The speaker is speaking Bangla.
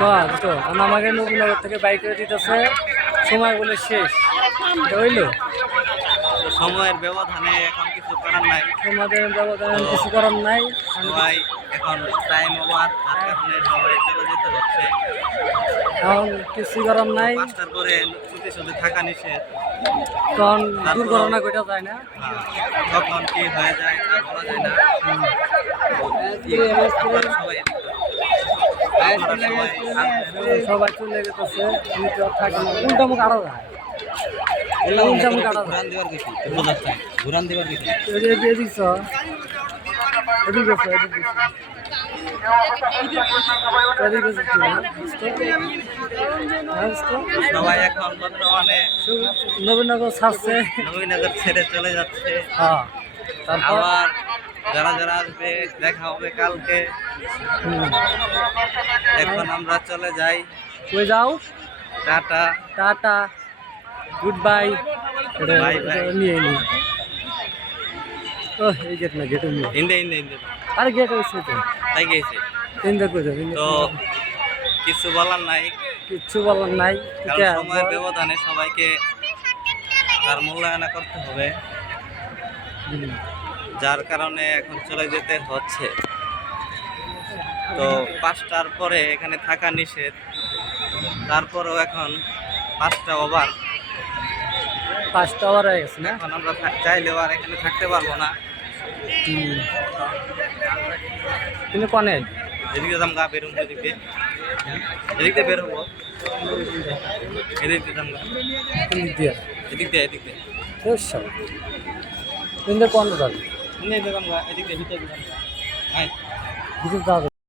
তো আমাকে নবীনগর থেকে বাইক করে দিতেছে, সময় বলে শেষ। এটা হইলো তো সময়ের ব্যবধানে এখন কিছু করার নাই। তোমাদের ব্যবধান কিছু করার নাই। সবাই এখন টাইম ওভার, যার কারণে সবাই চলে যেতে হচ্ছে। এখন কিছু করার নাই, 5টার পরে ছুটি ছুটি থাকা নিষেধ। তখন দুর্ঘটনা ঘটে যায় না। কখন কি হয়ে যায় তা বলা যায় না। আপনারা সবাই সবাই চলে যেতেছে, আমি তো থাকি না। উল্টা মুখ আরো যায়, উল্টা মুখ আরো যায়। ঘুরান দিবার কিছু এদিক চ, এদিক গেছো, এদিক গেছো সবাই এখন বর্তমানে নবীনগর ছাড়ছে, নবীনগর ছেড়ে চলে যাচ্ছে। হ্যাঁ তারপর আবার যারা যারা আসবে দেখা হবে কালকে। এখন আমরা চলে যাই। কই যাও? Tata tata, good bye. Bye bye. নিয়ে নি ও এই গেট না, গেটে নিয়ে ইন্দে ইন্দে ইন্দে আরে গেট হয়েছে তো, তাই গেছে। তিনটা কই যাবে তো কিছু বলার নাই, কিচ্ছু বলার নাই। কারণ সময়ের ব্যবধানে সবাইকে তার মূল্যায়ন করতে হবে, যার কারণে এখন চলে যেতে হচ্ছে। তো 5টার পরে এখানে থাকা নিষেধ, তারপরেও এখন 5টা ওভার। 5টা ওভার হয়ে গেছে না। এখন আমরা চাইলেও আর এখানে থাকতে পারবো না। কিন্তু কনে এদিকে যাম গা, বেরুম এদিকে, এদিক দিয়ে বের হবো, এদিক দিয়ে যাম গা, এদিক দিয়ে এদিক দিয়ে কিন্তু কোন যাবে এদিক দিয়ে যাম গা, এদিক দিয়ে ভিতরে যাম গা। কিছু যাবে